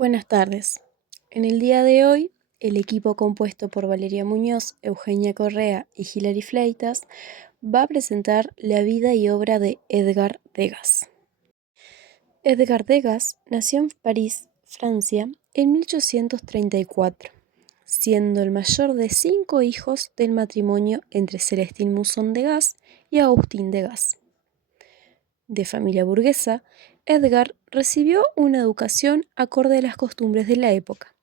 Buenas tardes. En el día de hoy, el equipo compuesto por Valeria Muñoz, Eugenia Correa y Hilary Fleitas va a presentar la vida y obra de Edgar Degas. Edgar Degas nació en París, Francia, en 1834, siendo el mayor de 5 hijos del matrimonio entre Célestine Mousson Degas y Agustín Degas. De familia burguesa, Edgar recibió una educación acorde a las costumbres de la época.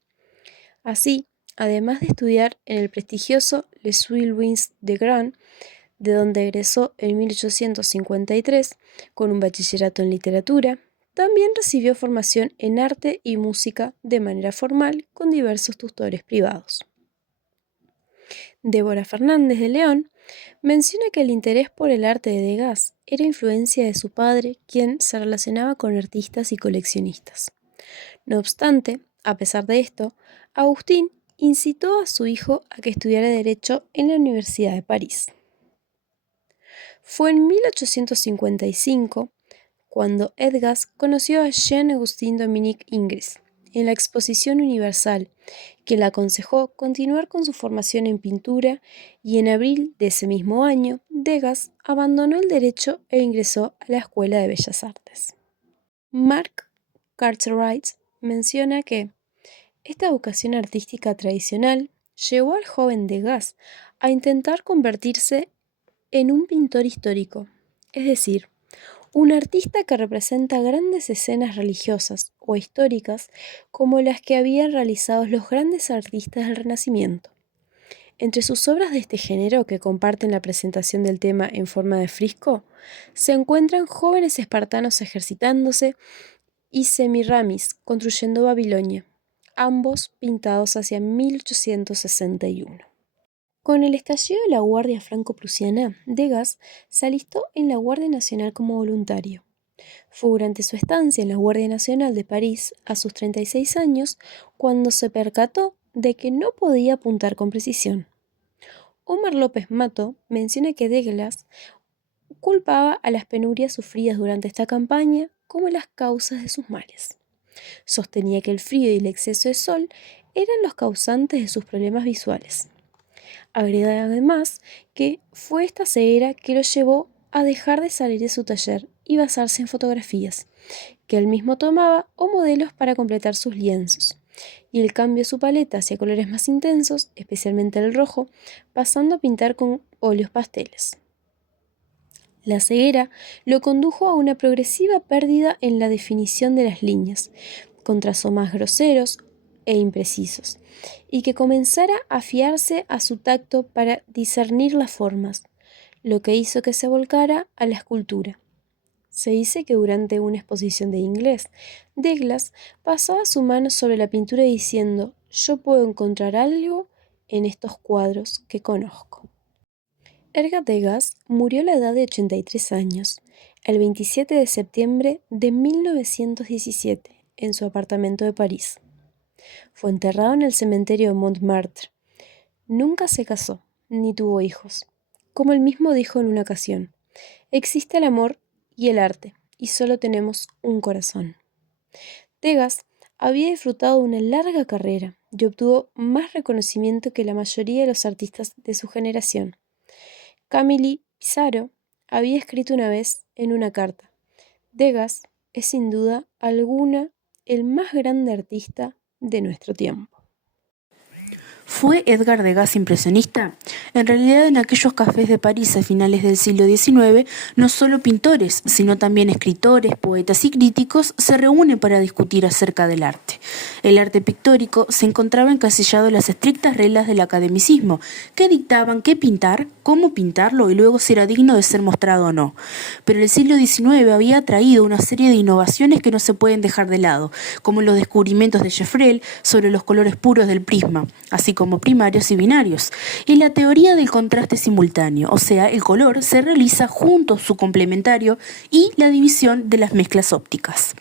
Así, además de estudiar en el prestigioso Les Louis de Grand, de donde egresó en 1853 con un bachillerato en literatura, también recibió formación en arte y música de manera formal con diversos tutores privados. Débora Fernández de León menciona que el interés por el arte de Degas era influencia de su padre, quien se relacionaba con artistas y coleccionistas. No obstante, a pesar de esto, Agustín incitó a su hijo a que estudiara Derecho en la Universidad de París. Fue en 1855 cuando Degas conoció a Jean-Augustin Dominique Ingres en la Exposición Universal, que le aconsejó continuar con su formación en pintura, y en abril de ese mismo año, Degas abandonó el derecho e ingresó a la Escuela de Bellas Artes. Mark Cartwright menciona que esta vocación artística tradicional llevó al joven Degas a intentar convertirse en un pintor histórico, es decir, un artista que representa grandes escenas religiosas o históricas como las que habían realizado los grandes artistas del Renacimiento. Entre sus obras de este género, que comparten la presentación del tema en forma de fresco, se encuentran Jóvenes espartanos ejercitándose y Semiramis construyendo Babilonia, ambos pintados hacia 1861. Con el estallido de la Guardia Franco-Prusiana, Degas se alistó en la Guardia Nacional como voluntario. Fue durante su estancia en la Guardia Nacional de París, a sus 36 años, cuando se percató de que no podía apuntar con precisión. Omar López Mato menciona que Degas culpaba a las penurias sufridas durante esta campaña como las causas de sus males. Sostenía que el frío y el exceso de sol eran los causantes de sus problemas visuales. Agrega además que fue esta ceguera que lo llevó a dejar de salir de su taller y basarse en fotografías, que él mismo tomaba o modelos para completar sus lienzos, y el cambio de su paleta hacia colores más intensos, especialmente el rojo, pasando a pintar con óleos pasteles. La ceguera lo condujo a una progresiva pérdida en la definición de las líneas, con trazos más groseros e imprecisos, y que comenzara a fiarse a su tacto para discernir las formas, lo que hizo que se volcara a la escultura. Se dice que durante una exposición de inglés, Degas pasaba su mano sobre la pintura diciendo: «Yo puedo encontrar algo en estos cuadros que conozco». Edgar Degas murió a la edad de 83 años, el 27 de septiembre de 1917, en su apartamento de París. Fue enterrado en el cementerio de Montmartre. Nunca se casó, ni tuvo hijos. Como él mismo dijo en una ocasión: «Existe el amor y el arte, y solo tenemos un corazón». Degas había disfrutado de una larga carrera y obtuvo más reconocimiento que la mayoría de los artistas de su generación. Camille Pissarro había escrito una vez en una carta: «Degas es sin duda alguna el más grande artista de nuestro tiempo». ¿Fue Edgar Degas impresionista? En realidad, en aquellos cafés de París a finales del siglo XIX, no solo pintores, sino también escritores, poetas y críticos se reúnen para discutir acerca del arte. El arte pictórico se encontraba encasillado en las estrictas reglas del academicismo, que dictaban qué pintar, cómo pintarlo y luego si era digno de ser mostrado o no. Pero el siglo XIX había traído una serie de innovaciones que no se pueden dejar de lado, como los descubrimientos de Gevrel sobre los colores puros del prisma, así como primarios y binarios, y la teoría del contraste simultáneo, o sea, el color se realiza junto a su complementario, y la división de las mezclas ópticas.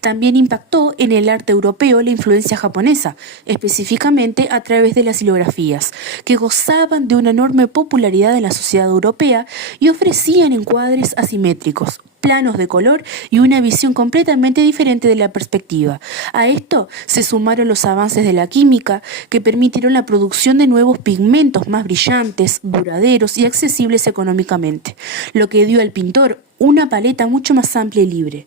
También impactó en el arte europeo la influencia japonesa, específicamente a través de las silografías, que gozaban de una enorme popularidad en la sociedad europea y ofrecían encuadres asimétricos, planos de color y una visión completamente diferente de la perspectiva. A esto se sumaron los avances de la química que permitieron la producción de nuevos pigmentos más brillantes, duraderos y accesibles económicamente, lo que dio al pintor una paleta mucho más amplia y libre.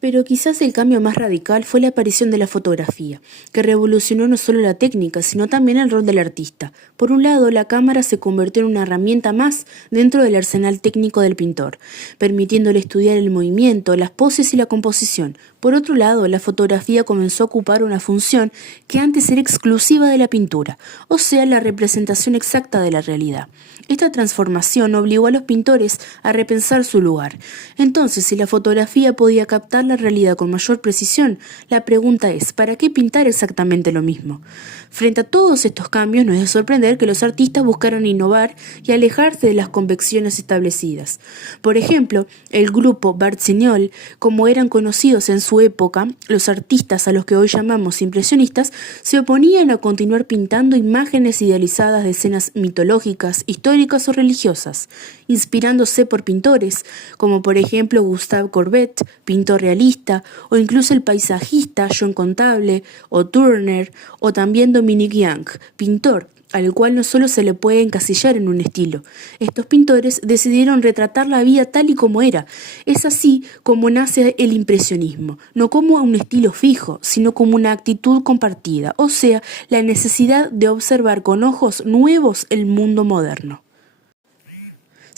Pero quizás el cambio más radical fue la aparición de la fotografía, que revolucionó no solo la técnica, sino también el rol del artista. Por un lado, la cámara se convirtió en una herramienta más dentro del arsenal técnico del pintor, permitiéndole estudiar el movimiento, las poses y la composición. Por otro lado, la fotografía comenzó a ocupar una función que antes era exclusiva de la pintura, o sea, la representación exacta de la realidad. Esta transformación obligó a los pintores a repensar su lugar. Entonces, si la fotografía podía captar la realidad con mayor precisión, la pregunta es, ¿para qué pintar exactamente lo mismo? Frente a todos estos cambios, no es de sorprender que los artistas buscaran innovar y alejarse de las convenciones establecidas. Por ejemplo, el grupo Batignolles, como eran conocidos en su época, los artistas a los que hoy llamamos impresionistas, se oponían a continuar pintando imágenes idealizadas de escenas mitológicas, históricas o religiosas, inspirándose por pintores, como por ejemplo Gustave Courbet, pintor realista, o incluso el paisajista John Contable, o Turner, o también Dominique Young, pintor al cual no solo se le puede encasillar en un estilo. Estos pintores decidieron retratar la vida tal y como era. Es así como nace el impresionismo, no como un estilo fijo, sino como una actitud compartida, o sea, la necesidad de observar con ojos nuevos el mundo moderno.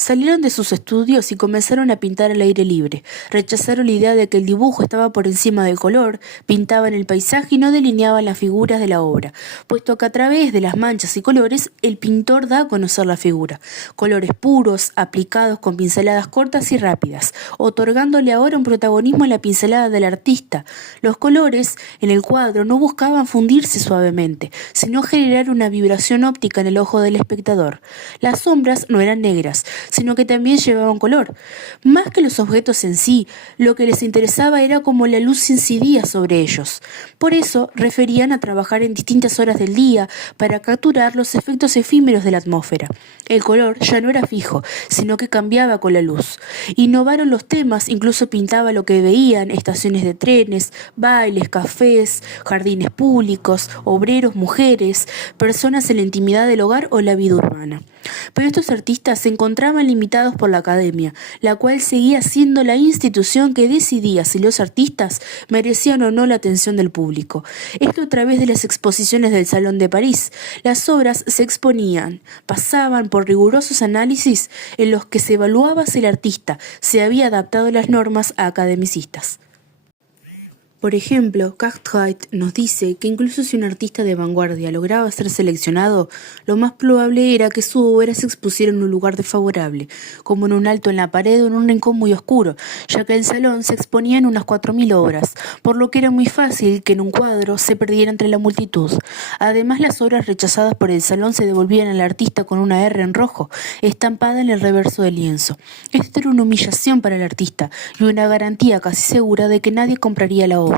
Salieron de sus estudios y comenzaron a pintar al aire libre. Rechazaron la idea de que el dibujo estaba por encima del color, pintaban el paisaje y no delineaban las figuras de la obra, puesto que a través de las manchas y colores el pintor da a conocer la figura. Colores puros, aplicados con pinceladas cortas y rápidas, otorgándole ahora un protagonismo a la pincelada del artista. Los colores en el cuadro no buscaban fundirse suavemente, sino generar una vibración óptica en el ojo del espectador. Las sombras no eran negras, sino que también llevaban color. Más que los objetos en sí, lo que les interesaba era cómo la luz incidía sobre ellos. Por eso referían a trabajar en distintas horas del día para capturar los efectos efímeros de la atmósfera. El color ya no era fijo, sino que cambiaba con la luz. Innovaron los temas, incluso pintaba lo que veían, estaciones de trenes, bailes, cafés, jardines públicos, obreros, mujeres, personas en la intimidad del hogar o la vida urbana. Pero estos artistas se encontraban limitados por la academia, la cual seguía siendo la institución que decidía si los artistas merecían o no la atención del público. Esto a través de las exposiciones del Salón de París. Las obras se exponían, pasaban por rigurosos análisis en los que se evaluaba si el artista se había adaptado a las normas a academicistas. Por ejemplo, Cartwright nos dice que incluso si un artista de vanguardia lograba ser seleccionado, lo más probable era que su obra se expusiera en un lugar desfavorable, como en un alto en la pared o en un rincón muy oscuro, ya que el salón se exponía en unas 4.000 obras, por lo que era muy fácil que en un cuadro se perdiera entre la multitud. Además, las obras rechazadas por el salón se devolvían al artista con una R en rojo, estampada en el reverso del lienzo. Esto era una humillación para el artista y una garantía casi segura de que nadie compraría la obra.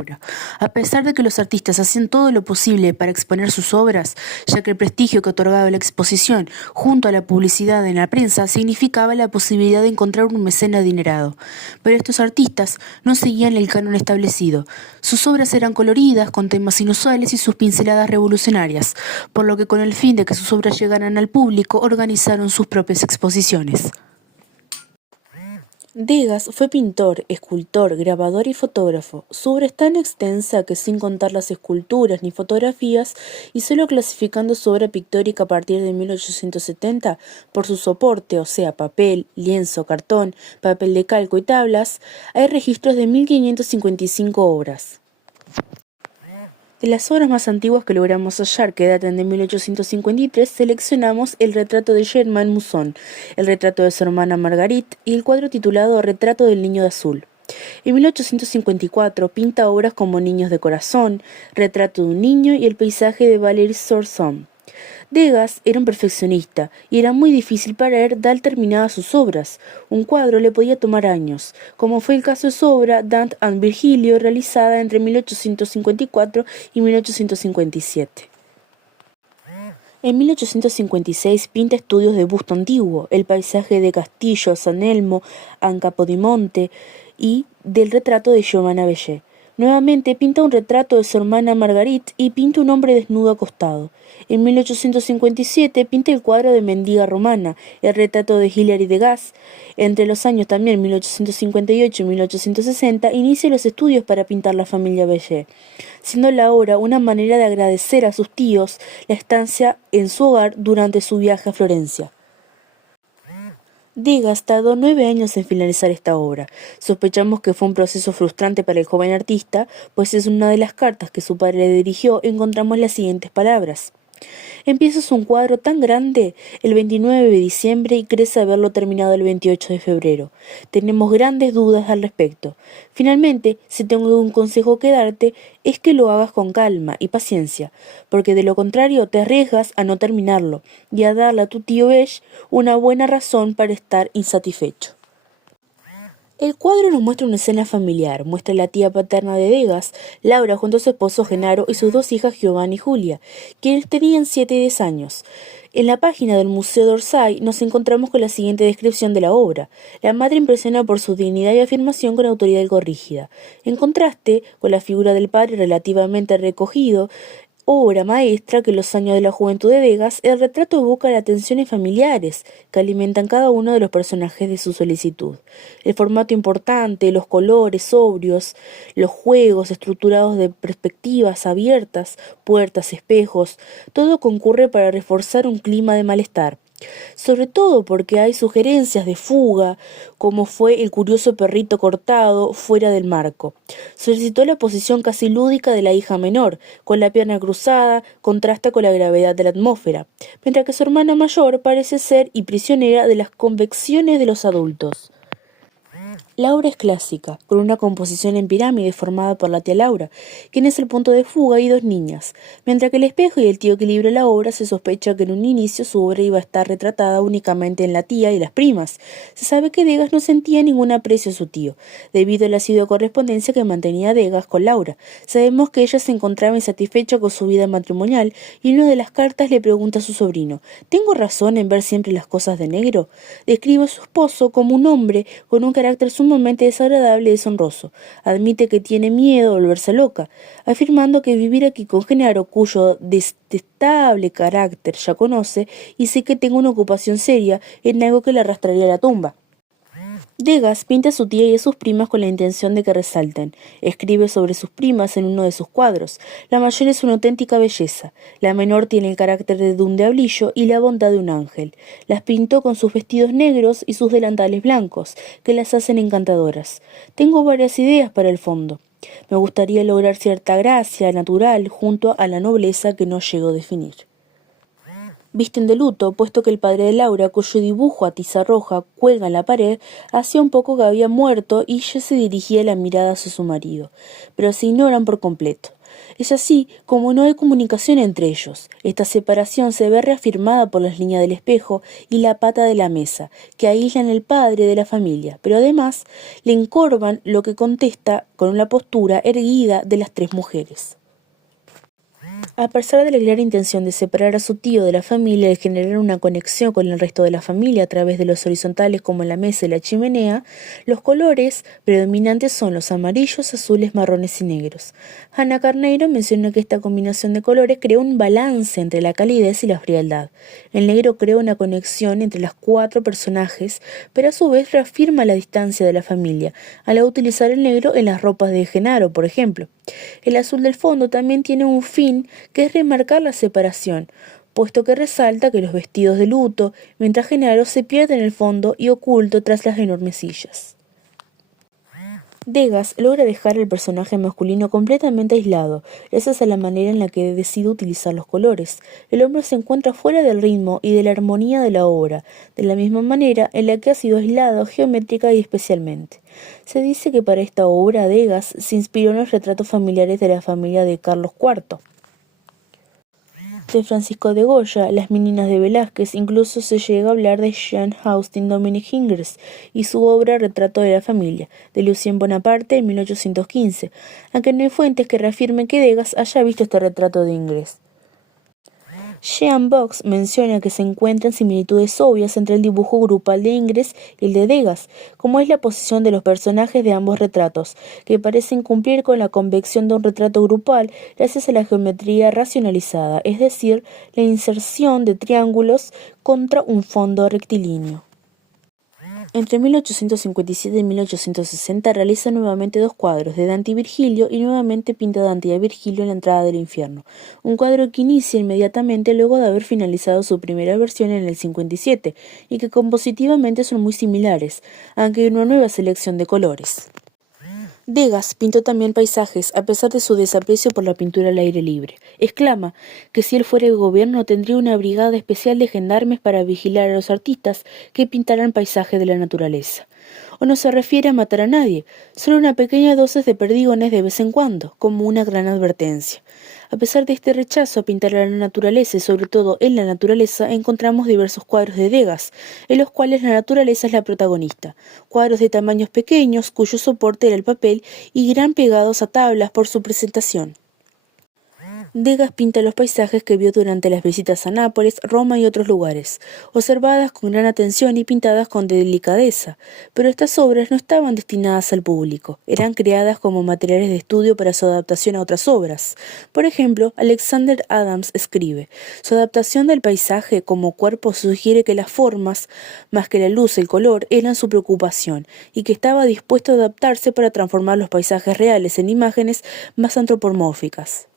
A pesar de que los artistas hacían todo lo posible para exponer sus obras, ya que el prestigio que otorgaba la exposición, junto a la publicidad en la prensa, significaba la posibilidad de encontrar un mecena adinerado. Pero estos artistas no seguían el canon establecido. Sus obras eran coloridas, con temas inusuales y sus pinceladas revolucionarias, por lo que con el fin de que sus obras llegaran al público, organizaron sus propias exposiciones. Degas fue pintor, escultor, grabador y fotógrafo. Su obra es tan extensa que, sin contar las esculturas ni fotografías, y solo clasificando su obra pictórica a partir de 1870 por su soporte, o sea, papel, lienzo, cartón, papel de calco y tablas, hay registros de 1555 obras. De las obras más antiguas que logramos hallar, que datan de 1853, seleccionamos el retrato de Germain Mousson, el retrato de su hermana Marguerite y el cuadro titulado Retrato del Niño de Azul. En 1854 pinta obras como Niños de Corazón, Retrato de un Niño y el paisaje de Valéry Sorsson. Degas era un perfeccionista y era muy difícil para él dar terminadas sus obras. Un cuadro le podía tomar años, como fue el caso de su obra Dante and Virgilio, realizada entre 1854 y 1857. En 1856 pinta estudios de busto antiguo, el paisaje de Castillo, San Elmo, Ancapodimonte y del retrato de Giovanna Bellé. Nuevamente pinta un retrato de su hermana Marguerite y pinta un hombre desnudo acostado. En 1857 pinta el cuadro de Mendiga Romana, el retrato de Hilary Degas. Entre los años también 1858 y 1860 inicia los estudios para pintar la familia Bellé, siendo la obra una manera de agradecer a sus tíos la estancia en su hogar durante su viaje a Florencia. Degas tardó 9 años en finalizar esta obra. Sospechamos que fue un proceso frustrante para el joven artista, pues en una de las cartas que su padre le dirigió encontramos las siguientes palabras: empiezas un cuadro tan grande el 29 de diciembre y crees haberlo terminado el 28 de febrero. Tenemos grandes dudas al respecto. Finalmente, si tengo un consejo que darte, es que lo hagas con calma y paciencia, porque de lo contrario te arriesgas a no terminarlo y a darle a tu tío Besh una buena razón para estar insatisfecho. El cuadro nos muestra una escena familiar, muestra a la tía paterna de Degas, Laura, junto a su esposo Genaro y sus dos hijas Giovanna y Julia, quienes tenían 7 y 10 años. En la página del Museo d'Orsay nos encontramos con la siguiente descripción de la obra. La madre impresiona por su dignidad y afirmación con autoridad algo rígida. En contraste con la figura del padre relativamente recogido, obra maestra que en los años de la juventud de Degas, el retrato evoca las tensiones familiares que alimentan cada uno de los personajes de su solicitud. El formato importante, los colores sobrios, los juegos estructurados de perspectivas abiertas, puertas, espejos, todo concurre para reforzar un clima de malestar. Sobre todo porque hay sugerencias de fuga, como fue el curioso perrito cortado fuera del marco. Solicitó la posición casi lúdica de la hija menor, con la pierna cruzada, contrasta con la gravedad de la atmósfera, mientras que su hermana mayor parece ser y prisionera de las convecciones de los adultos. La obra es clásica, con una composición en pirámide formada por la tía Laura, quien es el punto de fuga, y dos niñas, mientras que el espejo y el tío que libra la obra se sospecha que en un inicio su obra iba a estar retratada únicamente en la tía y las primas. Se sabe que Degas no sentía ningún aprecio a su tío, debido a la asidua correspondencia que mantenía Degas con Laura. Sabemos que ella se encontraba insatisfecha con su vida matrimonial y en una de las cartas le pregunta a su sobrino: ¿tengo razón en ver siempre las cosas de negro? Describe a su esposo como un hombre con un carácter sumamente desagradable y deshonroso. Admite que tiene miedo de volverse loca, afirmando que vivir aquí con Genaro, cuyo detestable carácter ya conoce, y sé que tengo una ocupación seria en algo que le arrastraría a la tumba. Degas pinta a su tía y a sus primas con la intención de que resalten. Escribe sobre sus primas en uno de sus cuadros. La mayor es una auténtica belleza. La menor tiene el carácter de un diablillo y la bondad de un ángel. Las pintó con sus vestidos negros y sus delantales blancos, que las hacen encantadoras. Tengo varias ideas para el fondo. Me gustaría lograr cierta gracia natural junto a la nobleza que no llego a definir. Visten de luto, puesto que el padre de Laura, cuyo dibujo a tiza roja cuelga en la pared, hacía un poco que había muerto y ya se dirigía la mirada hacia su marido, pero se ignoran por completo. Es así como no hay comunicación entre ellos. Esta separación se ve reafirmada por las líneas del espejo y la pata de la mesa, que aíslan al padre de la familia, pero además le encorvan lo que contesta con la postura erguida de las tres mujeres. A pesar de la clara intención de separar a su tío de la familia y generar una conexión con el resto de la familia a través de los horizontales como la mesa y la chimenea, los colores predominantes son los amarillos, azules, marrones y negros. Hannah Carneiro menciona que esta combinación de colores crea un balance entre la calidez y la frialdad. El negro crea una conexión entre los 4 personajes, pero a su vez reafirma la distancia de la familia, al utilizar el negro en las ropas de Genaro, por ejemplo. El azul del fondo también tiene un fin que es remarcar la separación, puesto que resalta que los vestidos de luto, mientras Genaro se pierde en el fondo y oculto tras las enormes sillas. Degas logra dejar al personaje masculino completamente aislado, gracias a la manera en la que decide utilizar los colores. El hombre se encuentra fuera del ritmo y de la armonía de la obra, de la misma manera en la que ha sido aislado geométrica y especialmente. Se dice que para esta obra Degas se inspiró en los retratos familiares de la familia de Carlos IV. De Francisco de Goya, las meninas de Velázquez, incluso se llega a hablar de Jean Austin Dominic Ingres y su obra Retrato de la familia, de Lucien Bonaparte en 1815, aunque no hay fuentes que reafirmen que Degas haya visto este retrato de Ingres. Jean Box menciona que se encuentran similitudes obvias entre el dibujo grupal de Ingres y el de Degas, como es la posición de los personajes de ambos retratos, que parecen cumplir con la convención de un retrato grupal gracias a la geometría racionalizada, es decir, la inserción de triángulos contra un fondo rectilíneo. Entre 1857 y 1860 realiza nuevamente dos cuadros, de Dante y Virgilio, y nuevamente pinta Dante y a Virgilio en la entrada del infierno, un cuadro que inicia inmediatamente luego de haber finalizado su primera versión en el 57, y que compositivamente son muy similares, aunque hay una nueva selección de colores. Degas pintó también paisajes a pesar de su desaprecio por la pintura al aire libre. Exclama que si él fuera el gobierno tendría una brigada especial de gendarmes para vigilar a los artistas que pintaran paisajes de la naturaleza. O no se refiere a matar a nadie, solo una pequeña dosis de perdigones de vez en cuando, como una gran advertencia. A pesar de este rechazo a pintar a la naturaleza y sobre todo en la naturaleza, encontramos diversos cuadros de Degas, en los cuales la naturaleza es la protagonista. Cuadros de tamaños pequeños, cuyo soporte era el papel, y gran pegados a tablas por su presentación. Degas pinta los paisajes que vio durante las visitas a Nápoles, Roma y otros lugares, observadas con gran atención y pintadas con delicadeza, pero estas obras no estaban destinadas al público, eran creadas como materiales de estudio para su adaptación a otras obras. Por ejemplo, Alexander Adams escribe, su adaptación del paisaje como cuerpo sugiere que las formas, más que la luz y el color, eran su preocupación, y que estaba dispuesto a adaptarse para transformar los paisajes reales en imágenes más antropomórficas.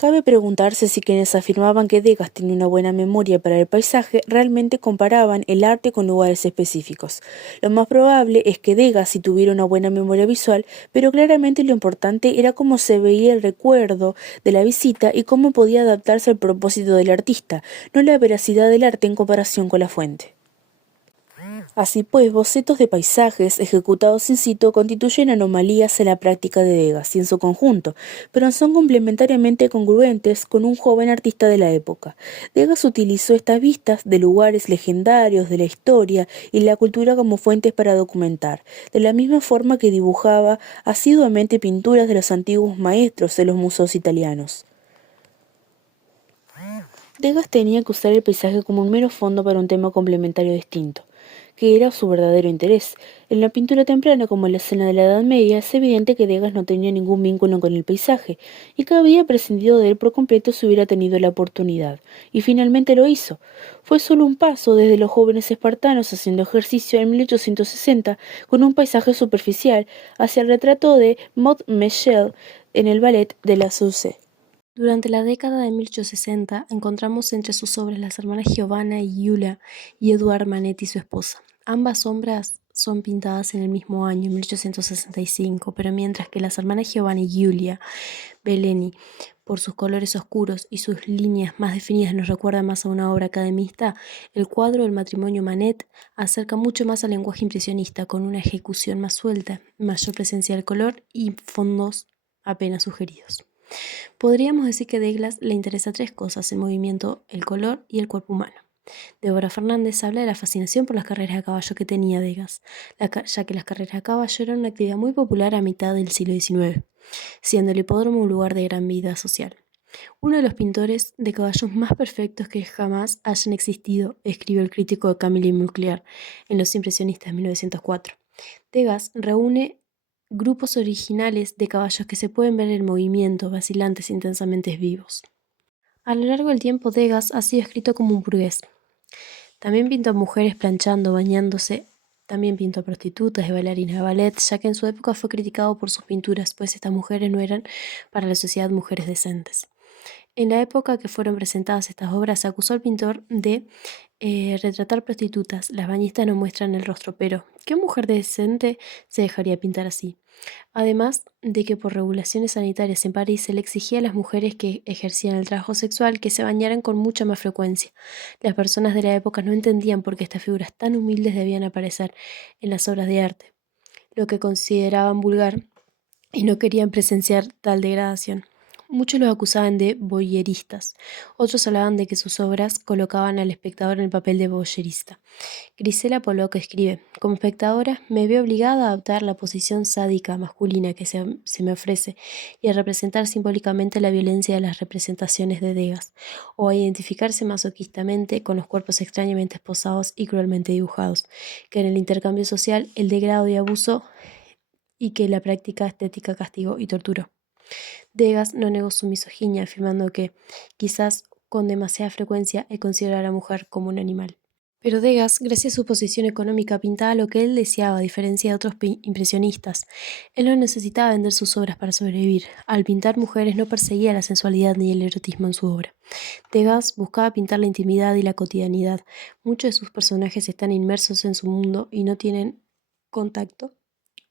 Cabe preguntarse si quienes afirmaban que Degas tenía una buena memoria para el paisaje realmente comparaban el arte con lugares específicos. Lo más probable es que Degas sí tuviera una buena memoria visual, pero claramente lo importante era cómo se veía el recuerdo de la visita y cómo podía adaptarse al propósito del artista, no la veracidad del arte en comparación con la fuente. Así pues, bocetos de paisajes ejecutados in situ constituyen anomalías en la práctica de Degas y en su conjunto, pero son complementariamente congruentes con un joven artista de la época. Degas utilizó estas vistas de lugares legendarios de la historia y la cultura como fuentes para documentar, de la misma forma que dibujaba asiduamente pinturas de los antiguos maestros de los museos italianos. Degas tenía que usar el paisaje como un mero fondo para un tema complementario distinto, que era su verdadero interés. En la pintura temprana, como en la escena de la Edad Media, es evidente que Degas no tenía ningún vínculo con el paisaje, y que había prescindido de él por completo si hubiera tenido la oportunidad, y finalmente lo hizo. Fue solo un paso desde los jóvenes espartanos haciendo ejercicio en 1860 con un paisaje superficial hacia el retrato de Maud Michel en el ballet de la Sauce. Durante la década de 1860 encontramos entre sus obras las hermanas Giovanna y Giulia y Edouard Manet y su esposa. Ambas obras son pintadas en el mismo año, 1865, pero mientras que las hermanas Giovanna y Giulia Bellini, por sus colores oscuros y sus líneas más definidas, nos recuerda más a una obra academista, el cuadro del matrimonio Manet acerca mucho más al lenguaje impresionista, con una ejecución más suelta, mayor presencia del color y fondos apenas sugeridos. Podríamos decir que a Degas le interesa tres cosas: el movimiento, el color y el cuerpo humano. Débora Fernández habla de la fascinación por las carreras a caballo que tenía Degas, ya que las carreras a caballo eran una actividad muy popular a mitad del siglo XIX, siendo el hipódromo un lugar de gran vida social. Uno de los pintores de caballos más perfectos que jamás hayan existido, escribió el crítico de Camille Mulcler en Los Impresionistas de 1904. Degas reúne grupos originales de caballos que se pueden ver en movimiento, vacilantes e intensamente vivos. A lo largo del tiempo, Degas ha sido escrito como un burgués. También pintó a mujeres planchando, bañándose. También pintó a prostitutas y bailarinas de ballet, ya que en su época fue criticado por sus pinturas, pues estas mujeres no eran para la sociedad mujeres decentes. En la época que fueron presentadas estas obras, se acusó al pintor de retratar prostitutas. Las bañistas no muestran el rostro, pero ¿qué mujer decente se dejaría pintar así? Además de que por regulaciones sanitarias en París se le exigía a las mujeres que ejercían el trabajo sexual que se bañaran con mucha más frecuencia. Las personas de la época no entendían por qué estas figuras tan humildes debían aparecer en las obras de arte, lo que consideraban vulgar, y no querían presenciar tal degradación. Muchos los acusaban de voyeristas, otros hablaban de que sus obras colocaban al espectador en el papel de voyerista. Grisela Pollock escribe: como espectadora me veo obligada a adoptar la posición sádica masculina que se me ofrece y a representar simbólicamente la violencia de las representaciones de Degas, o a identificarse masoquistamente con los cuerpos extrañamente esposados y cruelmente dibujados, que en el intercambio social el degrado y abuso y que la práctica estética castigó y torturó. Degas no negó su misoginia, afirmando que, quizás con demasiada frecuencia, él consideraba a la mujer como un animal. Pero Degas, gracias a su posición económica, pintaba lo que él deseaba, a diferencia de otros impresionistas. Él no necesitaba vender sus obras para sobrevivir. Al pintar mujeres no perseguía la sensualidad ni el erotismo en su obra. Degas buscaba pintar la intimidad y la cotidianidad. Muchos de sus personajes están inmersos en su mundo y no tienen contacto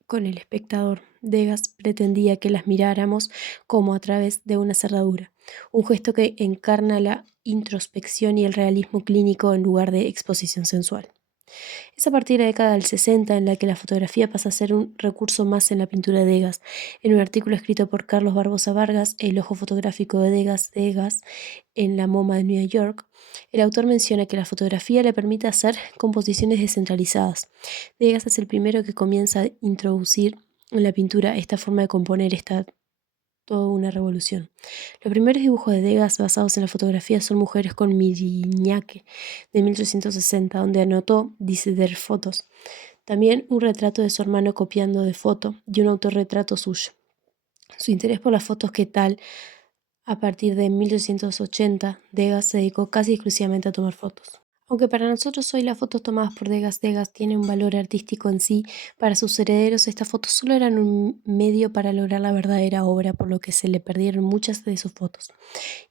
con el espectador. Degas pretendía que las miráramos como a través de una cerradura, un gesto que encarna la introspección y el realismo clínico en lugar de exposición sensual. Es a partir de la década del 60 en la que la fotografía pasa a ser un recurso más en la pintura de Degas. En un artículo escrito por Carlos Barbosa Vargas, El ojo fotográfico de Degas en la MoMA de New York, el autor menciona que la fotografía le permite hacer composiciones descentralizadas. Degas es el primero que comienza a introducir en la pintura esta forma de componer, toda una revolución. Los primeros dibujos de Degas basados en la fotografía son Mujeres con Miriñaque, de 1860, donde anotó, dice, der fotos. También un retrato de su hermano copiando de foto y un autorretrato suyo. Su interés por las fotos que tal, a partir de 1880, Degas se dedicó casi exclusivamente a tomar fotos. Aunque para nosotros hoy las fotos tomadas por Degas tienen un valor artístico en sí, para sus herederos estas fotos solo eran un medio para lograr la verdadera obra, por lo que se le perdieron muchas de sus fotos.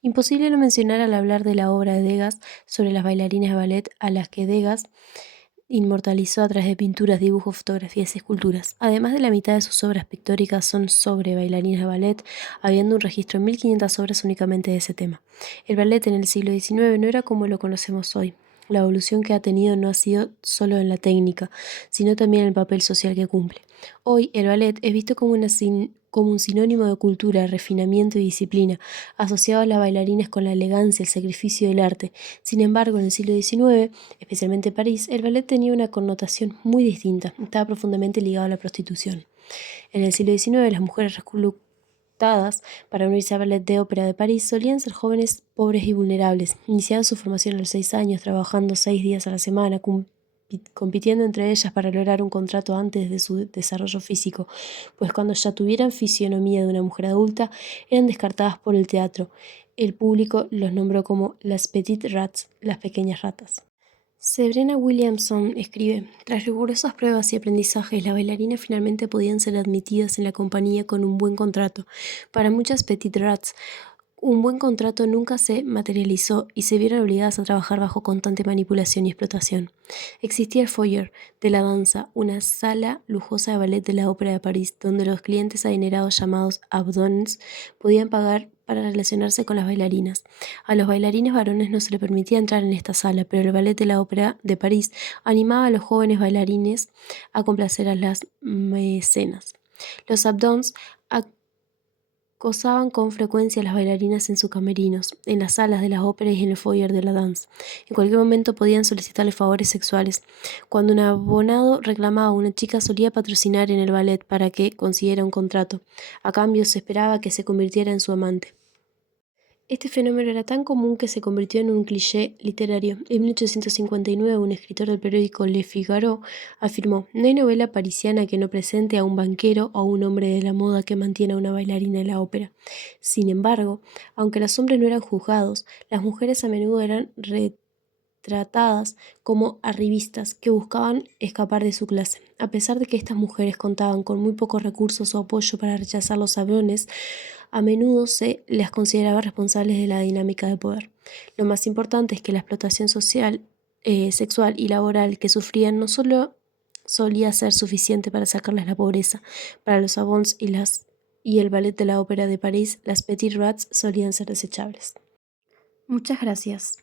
Imposible no mencionar al hablar de la obra de Degas sobre las bailarinas de ballet a las que Degas inmortalizó a través de pinturas, dibujos, fotografías y esculturas. Además de la mitad de sus obras pictóricas son sobre bailarinas de ballet, habiendo un registro de 1500 obras únicamente de ese tema. El ballet en el siglo XIX no era como lo conocemos hoy. La evolución que ha tenido no ha sido solo en la técnica, sino también en el papel social que cumple. Hoy el ballet es visto como un sinónimo de cultura, refinamiento y disciplina, asociado a las bailarinas con la elegancia, el sacrificio y el arte. Sin embargo, en el siglo XIX, especialmente en París, el ballet tenía una connotación muy distinta, estaba profundamente ligado a la prostitución. En el siglo XIX, las mujeres reclutadas para unirse al Ballet de Ópera de París solían ser jóvenes, pobres y vulnerables. Iniciaban su formación a los 6 años, trabajando 6 días a la semana, compitiendo entre ellas para lograr un contrato antes de su desarrollo físico, pues cuando ya tuvieran fisionomía de una mujer adulta, eran descartadas por el teatro. El público los nombró como las Petites Rats, las pequeñas ratas. Sabrina Williamson escribe: tras rigurosas pruebas y aprendizajes, las bailarinas finalmente podían ser admitidas en la compañía con un buen contrato. Para muchas Petite Rats, un buen contrato nunca se materializó y se vieron obligadas a trabajar bajo constante manipulación y explotación. Existía el foyer de la danza, una sala lujosa de ballet de la Ópera de París, donde los clientes adinerados llamados abdons podían pagar para relacionarse con las bailarinas. A los bailarines varones no se les permitía entrar en esta sala, pero el ballet de la Ópera de París animaba a los jóvenes bailarines a complacer a las mecenas. Los abdons acosaban con frecuencia a las bailarinas en sus camerinos, en las salas de las óperas y en el foyer de la danza. En cualquier momento podían solicitarle favores sexuales. Cuando un abonado reclamaba a una chica, solía patrocinar en el ballet para que consiguiera un contrato. A cambio, se esperaba que se convirtiera en su amante. Este fenómeno era tan común que se convirtió en un cliché literario. En 1859, un escritor del periódico Le Figaro afirmó: no hay novela parisiana que no presente a un banquero o a un hombre de la moda que mantiene a una bailarina en la ópera. Sin embargo, aunque los hombres no eran juzgados, las mujeres a menudo eran retratadas como arribistas que buscaban escapar de su clase. A pesar de que estas mujeres contaban con muy pocos recursos o apoyo para rechazar los aviones, a menudo se las consideraba responsables de la dinámica de poder. Lo más importante es que la explotación sexual y laboral que sufrían no solo solía ser suficiente para sacarles la pobreza. Para los abons y el ballet de la Ópera de París, las Petites Rats solían ser desechables. Muchas gracias.